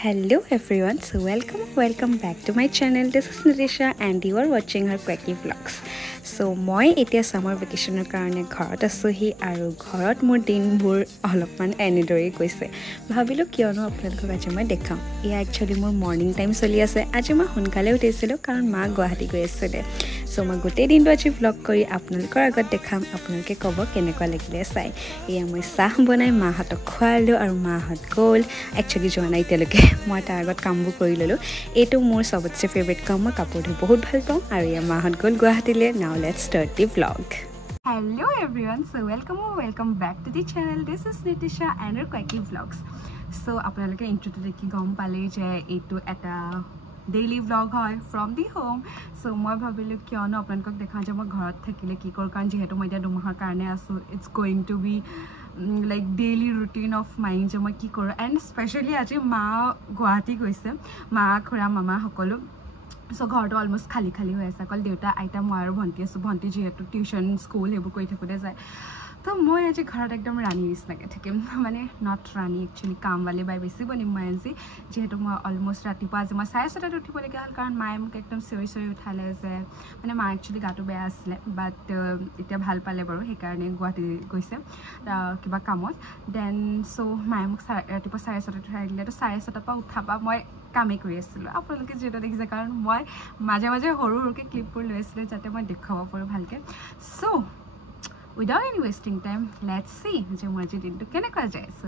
Hello everyone, so welcome back to my channel. This is Natasha and you are watching her quirky vlogs. So মই এতিয়া summer ভেকেশনৰ কাৰণে ঘৰত আছোহি আৰু ঘৰত মোৰ দিনবোৰ অলপমান এনেদৰেই গৈছে ভাবিলো কিয়নো আপোনালোকক আজি মই দেখাম ইয়া একচুয়ালি মোৰ মৰ্নিং টাইম চলি আছে আজি মই সোনকালে উঠিছিলো কাৰণ মা গুৱাহাটী গৈ আছিল সো মই গোটেই দিনটো আজি ভ্লগ কৰি আপোনালোকৰ আগত দেখাম আপোনালোকে ক'ব কেনেকুৱা লাগিলে চাই ইয়া মই চাহ বনাই মাহঁতক খোৱালো আৰু মাহঁত গ'ল একচুয়ালি যোৱা নাই তেলকে মই তাৰ আগত কামবোৰ কৰি ললো এইটো মোৰ সবতছে ফেভাৰিট কাম মই কাপোৰ ধুই বহুত ভাল পাওঁ আৰু ইয়া মাহঁত গ'ল গুৱাহাটীলৈ now let's start the vlog. Hello everyone, so welcome back to the channel. This is Natasha and her quirky vlogs. So আপোনালোকে ইন্ট্ৰোটো দেখি গম পালে যে এইটো এটা ডেইলি vlog হয় from the home. So মই ভাবিলো কিয়নো আপোনালোকক দেখাও যে মই ঘৰত থাকিলে কি কৰোঁ কাৰণ যেহেতু মই এতিয়া দুমাহৰ কাৰণে আছো it's going to be like daily routine of mine যে মই কি কৰোঁ and especially আজি মা গুৱাহাটী গৈছে মা খুৰা মামা সকলো So ঘৰটো অলমোস্ট খালি হৈ আছে অকল দেউতা আইতা মই আৰু ভণ্টি আছো ভণ্টি যেহেতু টিউশন স্কুল হেবু কৰি থাকোতে যায় তো মই আজি ঘৰত একদম ৰাণী নিচিনাকে থাকিম মানে নট ৰাণী একচুয়ালি কামৱালী বাই বেছি বনিম মই আজি যেহেতু মই অলমোস্ট ৰাতিপুৱা আজি মই 6:30 উঠিবলগীয়া হ'ল কাৰণ মায়ে মোক একদম চিঞৰি উঠালে যে মানে মা একচুয়ালি গাটো বেয়া আছিলে বাট এতিয়া ভাল পালে বাৰু সেইকাৰণে গুৱাহাটী গৈছে কিবা কামত দেন সো মায়ে মোক ৰাতিপুৱা 6:30 উঠাই দিলে তো 6:30 পৰা উঠাবা মই কামে কৰি আছিল আপোনালোকে যেটা দেখিছে কাৰণ মই মাজে হৰুকে ক্লিপবোৰ লৈ আছিল যাতে মই দেখাব পাৰো ভালকে so without any wasting time let's see যে মই আজি দিনটো কেনেকুৱা যায় so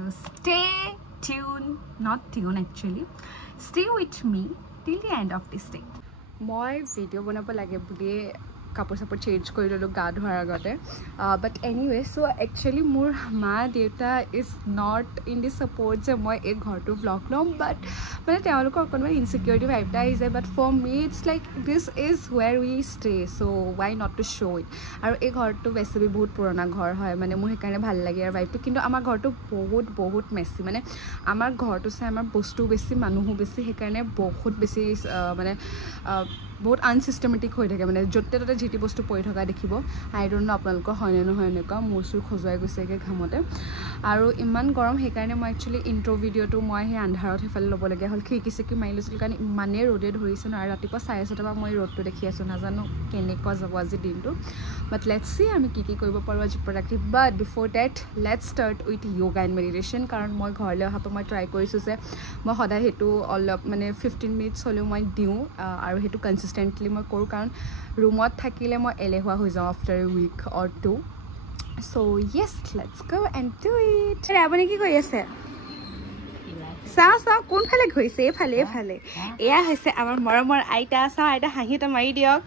stay with me till the end of this day মই ভিডিও বনাব লাগে বুলি কাপোৰ সাপোৰ চেঞ্জ কৰি ললো গা ধোৱাৰ আগতে বাট এনিৱে সো একচুয়ালি মোৰ মা দেউতা is not in the support যে মই এই ঘৰটো ব্লগ লম বাট মানে তেওঁলোকৰ অকণমান ইনসিকিউৰিটি ভাইবটা আহিছে but for me it's like this is where we stay so why not to show' it আৰু এই ঘৰটো বেছি বহুত পুৰণা ঘৰ হয় মানে মোৰ সেইকাৰণে ভাল লাগে আৰু ভাইবটো কিন্তু আমাৰ ঘৰটো বহুত মেছি মানে আমাৰ ঘৰটো চাই আমাৰ বস্তু বেছি মানুহো বেছি সেইকাৰণে বহুত বেছি মানে বহুত আনসিস্টেমেটিক হৈ থাকে মানে য'তে ত'তে যিটি বস্তু পৰি থকা দেখিব আই ডোন্ট নো আপোনালোকৰ হয়নে নহয় এনেকুৱা মোৰ চুৰ খজুৱাই গৈছেগৈ ঘামতে আৰু ইমান গৰম সেইকাৰণে মই একচুয়ালি ইন্ট্ৰো ভিডিঅ'টো মই সেই আন্ধাৰত সেইফালে ল'বলগীয়া হ'ল খিৰিকি চিকি মাৰি লৈছিলোঁ কাৰণ ইমানেই ৰ'দে ধৰিছে ন আৰু ৰাতিপুৱা 6:30 পৰা মই ৰ'দটো দেখি আছোঁ নাজানো কেনেকুৱা যাব আজি দিনটো বাট লেটছ চি আমি কি কৰিব পাৰোঁ আজি productive but before that let's start with yoga and meditation কাৰণ মই ঘৰলৈ অহাৰ পৰা মই ট্ৰাই কৰিছোঁ যে মই সদায় সেইটো অলপ মানে 15 মিনিটছ হ'লেও মই দিওঁ আৰু সেইটো কনচিষ্টেণ্টলি মই কৰোঁ কাৰণ ৰুমত থাকিলে মই এলেহুৱা হৈ যাওঁ after a week or two so' yes let's go' and do it আপুনি কি কৰি আছে চাওঁ কোনফালে ঘূৰিছে এইফালে এয়া হৈছে আমাৰ মৰমৰ আইতা চাওঁ আইতা হাঁহি এটা মাৰি দিয়ক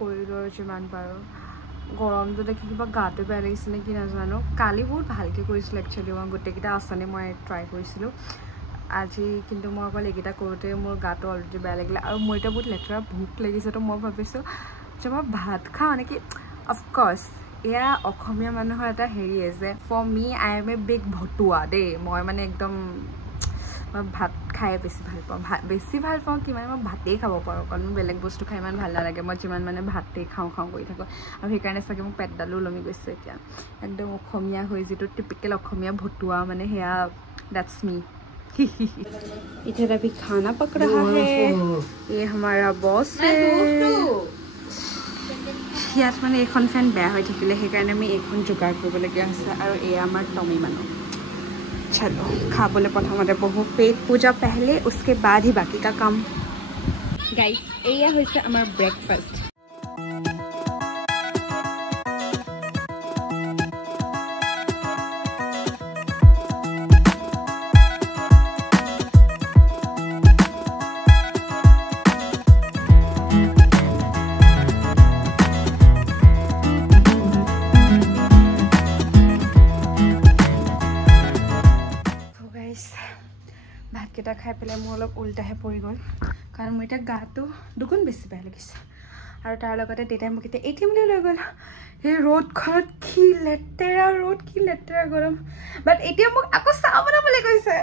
কৰিডৰ যিমান পাৰোঁ গৰমটো দেখি কিবা গাটো বেয়া লাগিছে নেকি নাজানো কালি বহুত ভালকৈ কৰিছিলোঁ একচুৱেলি মই গোটেইকেইটা আঁচনি মই ট্ৰাই কৰিছিলোঁ আজি কিন্তু মই অকল এইকেইটা কৰোঁতে মোৰ গাটো অলৰেডি বেয়া লাগিলে আৰু মোৰ এতিয়া বহুত লেতেৰা ভোক লাগিছে তো মই ভাবিছোঁ যে মই ভাত খাওঁ নেকি অফক'ৰ্ছ এয়া অসমীয়া মানুহৰ এটা হেৰি আছে for me I am a big ভতুৱা দেই মই মানে একদম মই ভাত খাই বেছি ভাল পাওঁ কি মানে মই ভাতেই খাব পাৰোঁ কাৰণ মোৰ বেলেগ বস্তু খাই ইমান ভাল নালাগে মই যিমান মানে ভাতেই খাওঁ কৰি থাকোঁ আৰু সেইকাৰণে চাগে মোক পেটডালো ওলমি গৈছে এতিয়া একদম অসমীয়া হৈ যিটো টিপিকেল অসমীয়া ভতুৱা মানে সেয়া ডেটছ মি इधर अभी खाना पक रहा है ये हमारा बॉस है ইয়াত মানে এখন ফেন বেয়া হৈ থাকিলে সেইকাৰণে আমি এইখন যোগাৰ কৰিবলগীয়া হৈছে আৰু এয়া আমাৰ টমি মানুহ चलो खाबले प्रथमते बहु पेट पूजा पहले उसके बाद ही बाकी का काम गाइस एया होइसे आमार ब्रेकफास्ट ভাতকেইটা খাই পেলাই মোৰ অলপ উল্টাহে পৰি গ'ল কাৰণ মোৰ এতিয়া গাটো দুগুণ বেছি বেয়া লাগিছে আৰু তাৰ লগতে দেউতাই মোক এতিয়া ATM লৈ গ'ল এই ৰ'দখনত কি লেতেৰা গৰম বাট এতিয়া মোক আকৌ চাহ বনাবলৈ কৈছে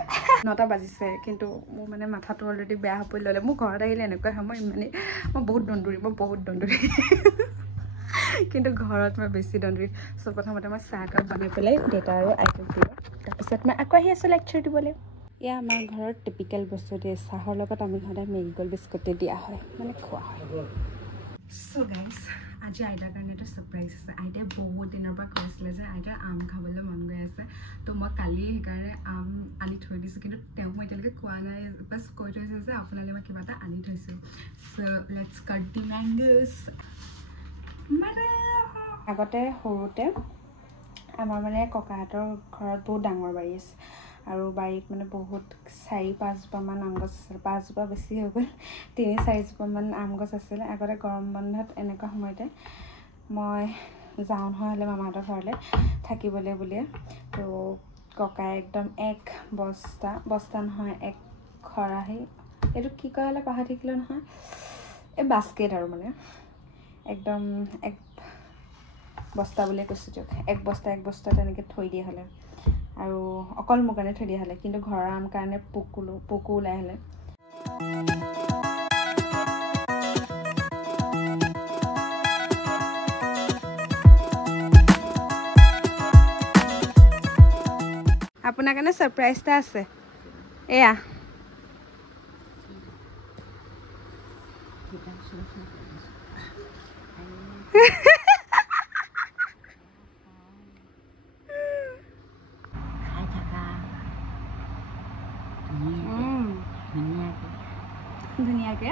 9টা বাজিছে কিন্তু মোৰ মানে মাথাটো অলৰেডি বেয়া হৈ পৰিলে মোৰ ঘৰত আহিলে এনেকুৱা হয় মই বহুত দন্দুৰি কিন্তু ঘৰত মই বেছি দন্দুৰি সো প্ৰথমতে মই চাহ কাপ বনাই পেলাই দেউতা আৰু আইতাক দিলোঁ তাৰপিছত মই আকৌ আহি আছোঁ লেকচাৰ দিবলৈ এয়া আমাৰ ঘৰত টিপিকেল বস্তু দিয়ে চাহৰ লগত আমি সদায় মেৰিগ'ল্ড বিস্কুটে দিয়া হয় মানে খোৱা হয় সো গাইজ আজি আইতাৰ কাৰণে এটা ছাৰপ্ৰাইজ আছে আইতাই বহুত দিনৰ পৰা কৈছিলে যে আইতাৰ আম খাবলৈ মন গৈ আছে তো মই কালি সেইকাৰণে আম আনি থৈ দিছোঁ কিন্তু তেওঁক মই এতিয়ালৈকে খোৱা নাই বাছ কৈ থৈছোঁ যে আপোনালৈ মই কিবা এটা আনি থৈছোঁ সো লেটছ কাট দি মেংগোছ আগতে সৰুতে আমাৰ মানে ককাহঁতৰ ঘৰত বহুত ডাঙৰ বাৰী আছে আৰু বাৰীত মানে বহুত 4-5জোপামান আম গছ আছিল 5জোপা বেছি হৈ গ'ল 3-4জোপামান আম গছ আছিলে আগতে গৰম বন্ধত এনেকুৱা সময়তে মই যাওঁ নহ'লে মামাহঁতৰ ঘৰলৈ থাকিবলৈ বুলিয়ে তো ককাই একদম এক বস্তা নহয় এক খৰাহি এইটো কি কয় হ'লে পাহৰি থাকিলোঁ নহয় এই বাস্কেট আৰু মানে একদম এক বস্তা বুলিয়ে কৈছোঁ দিয়ক এক বস্তা তেনেকৈ থৈ দিয়া হ'লে আৰু অকল মোৰ কাৰণে থৈ দিয়া হ'লে কিন্তু ঘৰৰ আম কাৰণে পোকো ওলাই হ'লে আপোনাৰ কাৰণে ছাৰপ্ৰাইজ এটা আছে এয়া ধুনীয়াকে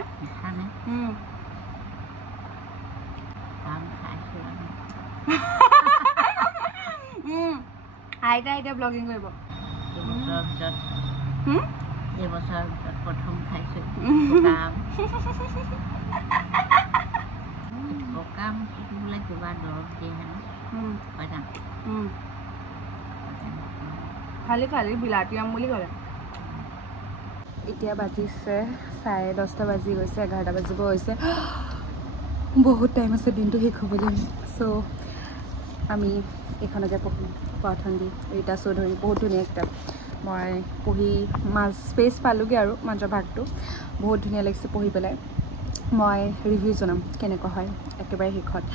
আইতা ব্লগিং কৰিব এবছৰ প্ৰথম খাইছোঁ পকাম বোলে কিবা দৰৱ দিয়ে হেনো খালি বিলাতী আম বুলি ক'লে এতিয়া বাজিছে 10:30 বাজি গৈছে 11টা বাজিব হৈছে বহুত টাইম আছে দিনটো শেষ হ'বলৈ চ' আমি এইখনকে পঢ়িম পথন্দি ৰীতা চৌধুৰী বহুত ধুনীয়া কিতাপ মই পঢ়ি পেজ পালোগৈ আৰু মাজৰ ভাগটো বহুত ধুনীয়া লাগিছে পঢ়ি পেলাই মই ৰিভিউ জনাম কেনেকুৱা হয় একেবাৰে শেষত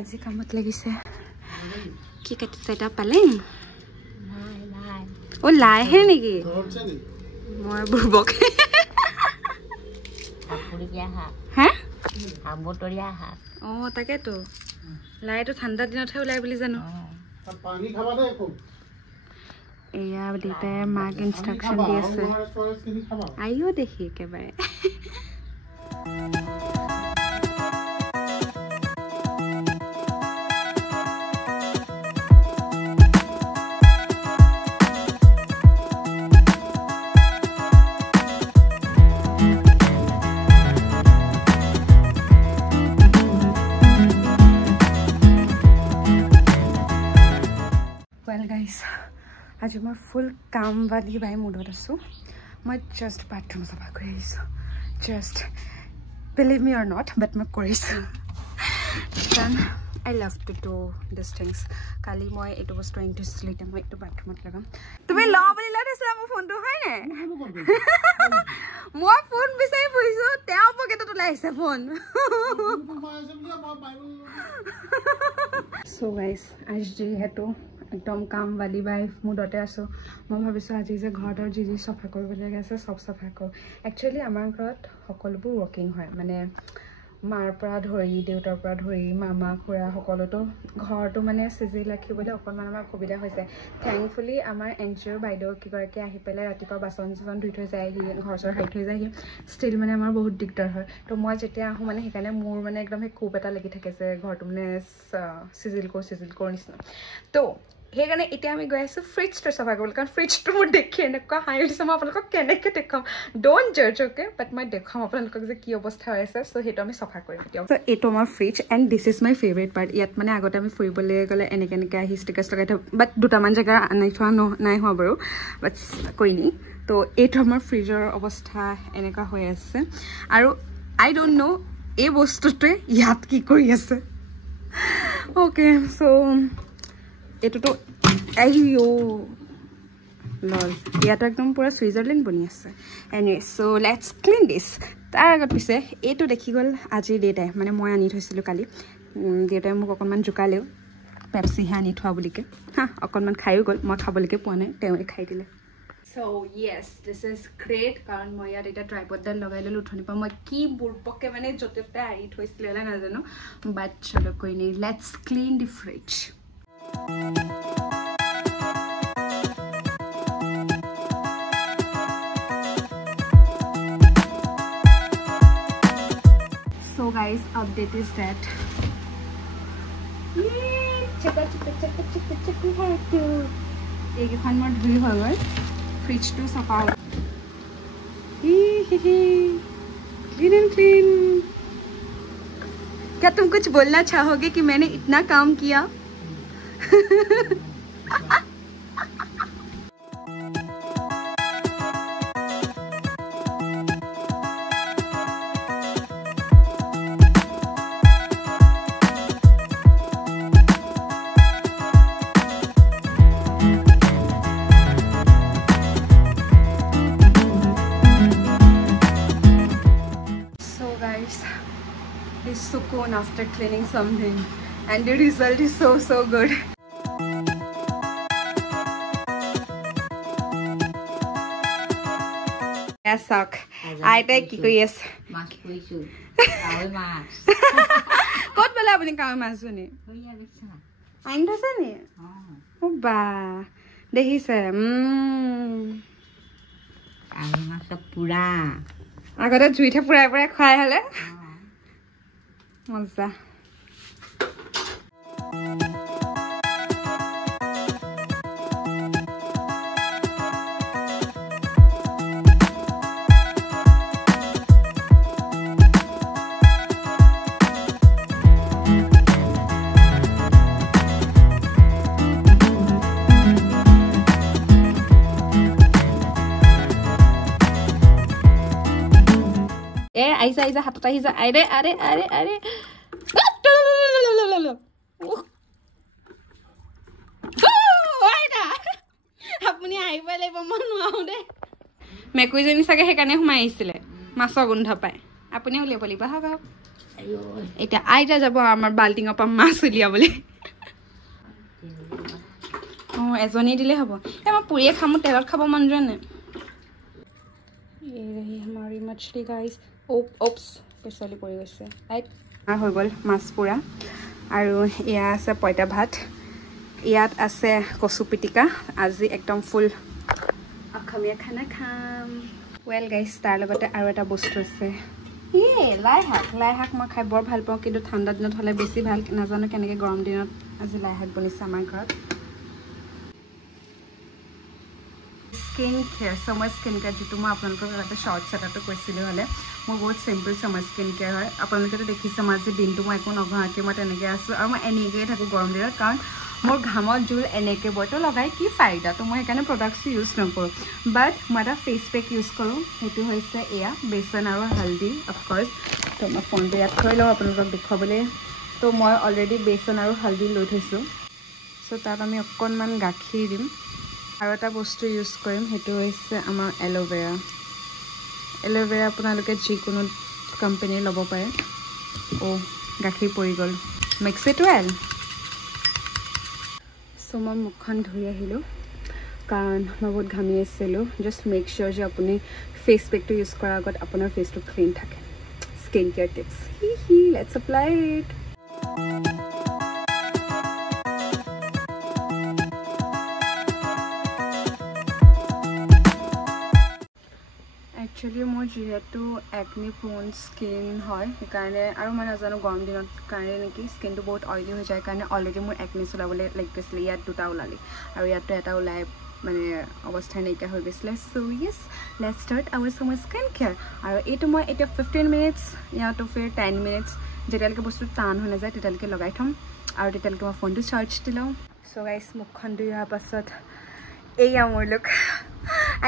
আজি কামত লাগিছে কি কাটিছে এটা পালেং ও লাইহে নেকি মই বুৰবক ও তাকেতো লাইটো ঠাণ্ডা দিনতহে ওলাই বুলি জানো এয়া দেউতাই মাক ইনষ্ট্ৰাকশ্যন দি আছে আইও দেখি একেবাৰে আজি মই ফুল কামবাদী বাই মুডত আছোঁ মই জাষ্ট বাথৰুম চাফা কৰি আহিছোঁ just believe me or not but মই কৰিছোঁ কাৰণ I love to do this things কালি মই এইটো বস্তু আনি থৈছিলোঁ এতিয়া মই এইটো বাথৰুমত লগাম তুমি লওঁ বুলি লৈ থৈছিলা মোৰ ফোনটো হয়নে মই ফোন বিচাৰি ফুৰিছোঁ তেওঁ পকেটত ওলাই আহিছে ফোন চ' গাইজ আজি যিহেতু একদম কামবাদী বাই মুডতে আছোঁ মই ভাবিছোঁ আজি যে ঘৰটোৰ যি চফা কৰিবলগীয়া আছে চব চফা কৰোঁ একচুৱেলি আমাৰ ঘৰত সকলোবোৰ ৱৰ্কিং হয় মানে মাৰ পৰা ধৰি দেউতাৰ পৰা ধৰি মামা খুৰা সকলোতো ঘৰটো মানে চিজিল ৰাখিবলৈ অকণমান আমাৰ অসুবিধা হৈছে থেংকফুলি আমাৰ এনজিঅ'ৰ বাইদেউ কিগৰাকী আহি পেলাই ৰাতিপুৱা বাচন চাচন ধুই থৈ যায়হি ঘৰ চৰ সাৰি থৈ যায়হি ষ্টিল মানে আমাৰ বহুত দিগদাৰ হয় তো মই যেতিয়া আহোঁ মানে সেইকাৰণে মোৰ মানে একদম সেই কোব এটা লাগি থাকে যে ঘৰটো মানে চিজিল কৰোঁ নিচিনা তো সেইকাৰণে এতিয়া আমি গৈ আছোঁ ফ্ৰিজটো চাফা কৰিবলৈ কাৰণ ফ্ৰিজটো মোৰ দেখি এনেকুৱা হাঁহি উঠিছে মই আপোনালোকক কেনেকৈ দেখুৱাম ড'ণ্ট জাজ অ'কে বাট মই দেখুৱাম আপোনালোকক যে কি অৱস্থা হৈ আছে চ' সেইটো আমি চাফা কৰিম এতিয়া চ' এইটো আমাৰ fridge and this is my favourite part ইয়াত মানে আগতে আমি ফুৰিবলৈ গ'লে এনেকৈ আহি ষ্টিকাৰ্ছ লগাই থওঁ বাট দুটামান জেগা আনি থোৱা নাই হোৱা বাৰু বাট কৰিনি তো এইটো আমাৰ ফ্ৰিজৰ অৱস্থা এনেকুৱা হৈ আছে আৰু আই ডোণ্ট ন' এই বস্তুটোৱে ইয়াত কি কৰি আছে অ'কে চ' এইটোতো লল ইয়াতো একদম পূৰা ছুইজাৰলেণ্ড বনি আছে এনে চ' লেটছ ক্লিন দিছ তাৰ আগত পিছে এইটো দেখি গ'ল আজিৰ দেউতাই মানে মই আনি থৈছিলোঁ কালি দেউতাই মোক অকণমান জোকালেও পেপচিহে আনি থোৱা বুলিকৈ হা অকণমান খায়ো গ'ল মই খাবলৈকে পোৱা নাই তেওঁৱে খাই দিলে চ' য়েছ দিছ ইজ গ্ৰেট কাৰণ মই ইয়াত এতিয়া ট্ৰাইপডডাল লগাই ল'লোঁ উঠনি পৰা মই কি বুৰ্বককৈ মানে য'তে ত'তে আঁৰি থৈছিলে নাজানো বাট চলো কৈ নি let's clean the fridge So guys, update is that chaka ek khan mar dhui ho gal fridge to safa clean and clean क्या तुम कुछ बोलना चाहोगे कि मैंने इतना काम किया is sukoon after cleaning something and the result is so good yes sock I take ki koi yes mas koisu aoi mas kot bala apni kawe mas jone hoya bicha ain thase ni oh ba dekhise aoi mas pura agora juithe pura khai hale মজা আইসা হাতত আহিছা আৰে আপুনি আহিব লাগিব মই নোৱাৰো দে মেকুৰীজনী চাগে সেইকাৰণে সোমাই আহিছিলে মাছৰ গোন্ধ পাই আপুনি উলিয়াব লাগিব আহক এতিয়া আইতা যাব আমাৰ বাল্টিঙৰ পৰা মাছ উলিয়াবলৈ অঁ এজনী দিলে হ'ব এই মই পুৰিয়ে খাম মোৰ তেলত খাব মন যোৱা নাই এই ৰহি আমাৰ মছলি গাইজ ওপছ পিছলি পৰি গৈছে হৈ গ'ল মাছ পুৰা আৰু এয়া আছে পইতা ভাত ইয়াত আছে কচু পিটিকা আজি একদম ফুল অসমীয়া খানা খাম ৱেল গাইজ তাৰ লগতে আৰু এটা বস্তু আছে লাই শাক মই খাই বৰ ভাল পাওঁ কিন্তু ঠাণ্ডা দিনত হ'লে বেছি ভাল নাজানো কেনেকৈ গৰম দিনত আজি লাই শাক বনিছে আমাৰ ঘৰত স্কিন কেয়াৰ চ' মই স্কিন কেয়াৰ যিটো মই আপোনালোকৰ আগতে শ্বৰ্টছ এটাটো কৈছিলোঁ হ'লে মোৰ বহুত চিম্পল মই স্কিন কেয়াৰ হয় আপোনালোকেতো দেখিছে মই আজি দিনটো মই একো নঘঁহাকৈ মই তেনেকৈ আছোঁ আৰু মই এনেকৈয়ে থাকোঁ গৰম দিনত কাৰণ মোৰ ঘামত জোল এনেকৈ বইতো লগাই কি ফাইদা তো মই সেইকাৰণে প্ৰডাক্টছ ইউজ নকৰোঁ বাট মই এটা ফেচ পেক ইউজ কৰোঁ সেইটো হৈছে এয়া বেচন আৰু হালধি অফক'ৰ্ছ তো মই ফোনটো ইয়াত থৈ লওঁ আপোনালোকক দেখুৱাবলৈ তো মই অলৰেডি বেচন আৰু হালধি লৈ থৈছোঁ চ' তাত আমি অকণমান গাখীৰ দিম আৰু এটা বস্তু ইউজ কৰিম সেইটো হৈছে আমাৰ এল'ভেৰা আপোনালোকে যিকোনো কোম্পানীৰ ল'ব পাৰে গাখীৰ পৰি গ'ল মিক্স ইট ৱেল চ' মই মুখখন ধুই আহিলোঁ কাৰণ মই বহুত ঘামি আছিলোঁ জাষ্ট মেক চিয়'ৰ যে আপুনি ফেচ পেকটো ইউজ কৰাৰ আগত আপোনাৰ ফেচটো ক্লিন থাকে চ' skincare tips. Let's apply it. Actually, more jehetu acne prone skin hoy ekane aru man ajano gorom dinot kane neki skin to bahut oily ho jay kane already more acne solabole like gesle yat duta ulali aru yat to eta ulai mane obostha nei ka hoy gesle. So yes, let's start our summer skincare. Aru etu moi eta 15 minutes ya to fir 10 minutes jetalke bostu tan hona jay tetalke lagai thom aru tetalke ma phone to charge dilo. So guys, mukhan duya pasot eya mor look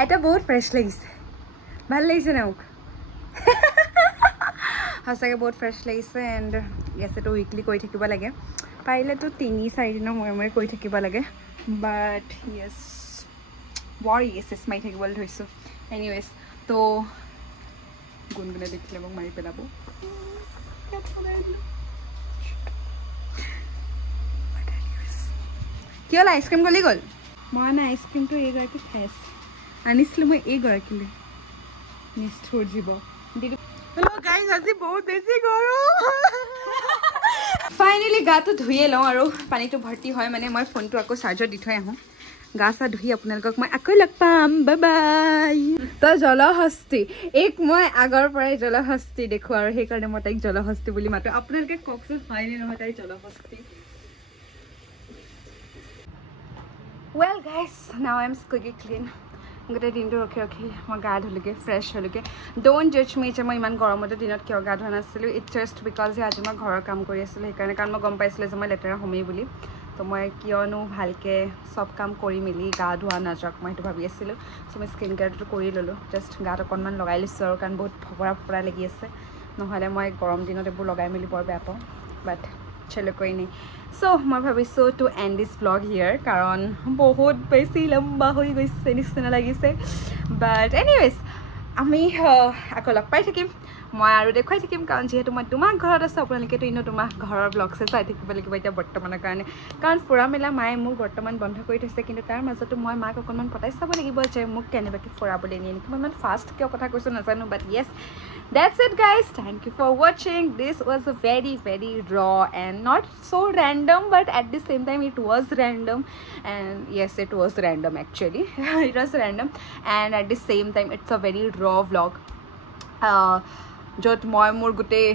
eta bahut fresh lagise. ভাল লাগিছে না মোক হাসাকে বহুত fresh লাগিছে and ইয়াছে তো weekly কই থাকিব লাগে পাইলে তো 3-4 দিন মই কই থাকিব লাগে বাট ইয়েস ওয়ারি এসএস মাই থাকিবল ধইছো এনিওয়েজ তো গুনগুনে দেখিলে মোক মারি পেলাবো কি হল আইসক্রিম গলি গল মই না আইসক্রিম তো এই গৰাকি খাইছ আনিছিলো মই এই গৰাকিলে নিষ্ঠুৰ জীৱ হেল্ল' গাইজ আজি বহুত বেছি গৰম ফাইনেলি গাটো ধুয়ে লওঁ আৰু পানীটো ভৰ্তি হয় মানে মই ফোনটো আকৌ চাৰ্জত দি থৈ আহোঁ গা চা ধুই আপোনালোকক মই আকৌ লগ পাম বাই বাই তো জলহস্তি এক মই আগৰ পৰাই জলহস্তি দেখোঁ আৰু সেইকাৰণে মই তাইক জলহস্তি বুলি মাতো আপোনালোকে কওকচোন হয়নে নহয় তাই জলহস্তি well guys now I'm squeaky clean গোটেই দিনটো ৰখি ৰখি মই গা ধুলোগে ফ্ৰেছ হলোগে ডোন্ট জাজ মি যে মই ইমান গৰমতে দিনত কিয় গা ধোৱা নাছিলোঁ ইটছ জাষ্ট বিকজ আজি মই ঘৰৰ কাম কৰি আছিলোঁ সেইকাৰণে কাৰণ মই গম পাইছিলোঁ যে মই লেতেৰা হ'মেই বুলি তো মই কিয়নো ভালকৈ চব কাম কৰি মেলি গা ধোৱা নাযাওক মই সেইটো ভাবি আছিলোঁ চ' মই স্কিন কেয়াৰটো কৰি ল'লোঁ জাষ্ট গাত অকণমান লগাই লৈছোঁ আৰু কাৰণ বহুত ফপৰা লাগি আছে নহ'লে মই গৰম দিনত এইবোৰ লগাই মেলি বৰ বেয়া পাওঁ বাট চলো কৈ নাই সো মই ভাবিছোঁ টু এণ্ড দিছ ব্লগ হিয়াৰ কাৰণ বহুত বেছি লম্বা হৈ গৈছে নিচিনা লাগিছে বাট এনিৱেজ আমি আকৌ লগ পাই থাকিম মই আৰু দেখুৱাই থাকিম কাৰণ যিহেতু মই তোমাৰ ঘৰত আছোঁ আপোনালোকেতো এনেও তোমাৰ ঘৰৰ ব্লগছে চাই থাকিব লাগিব এতিয়া বৰ্তমানৰ কাৰণে কাৰণ ফুৰা মেলা মায়ে মোক বৰ্তমান বন্ধ কৰি থৈছে কিন্তু তাৰ মাজতো মই মাক অকণমান পতাই চাব লাগিব যে মোক কেনেবাকৈ ফুৰাবলৈ নিয়ে নেকি মই ইমান ফাষ্ট কিয় কথা কৈছোঁ নাজানো বাট য়েছ that's it guys, thank you for watching. This was a very raw and not so random but at the same time it was random and yes it was random actually it was random and at the same time it's a very raw vlog য'ত মই মোৰ গোটেই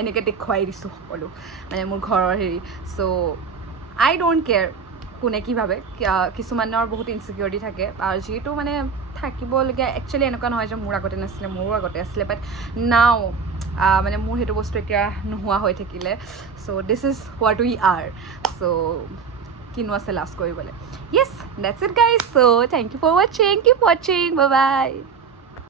এনেকৈ দেখুৱাই দিছোঁ সকলো মানে মোৰ ঘৰৰ হেৰি চ' আই ডোণ্ট কেয়াৰ কোনে কি ভাবে কিছুমানৰ বহুত ইনচিকিউৰিটি থাকে আৰু যিহেতু মানে থাকিবলগীয়া একচুৱেলি এনেকুৱা নহয় যে মোৰ আগতে নাছিলে মোৰো আগতে আছিলে বাট নাও মানে মোৰ সেইটো বস্তু এতিয়া নোহোৱা হৈ থাকিলে চ' this is what we are চ' কিনো আছে লাষ্ট কৰিবলৈ য়েছ that's it guys so' thank U for ৱাচিং কিপ ৱাচিং বাই বাই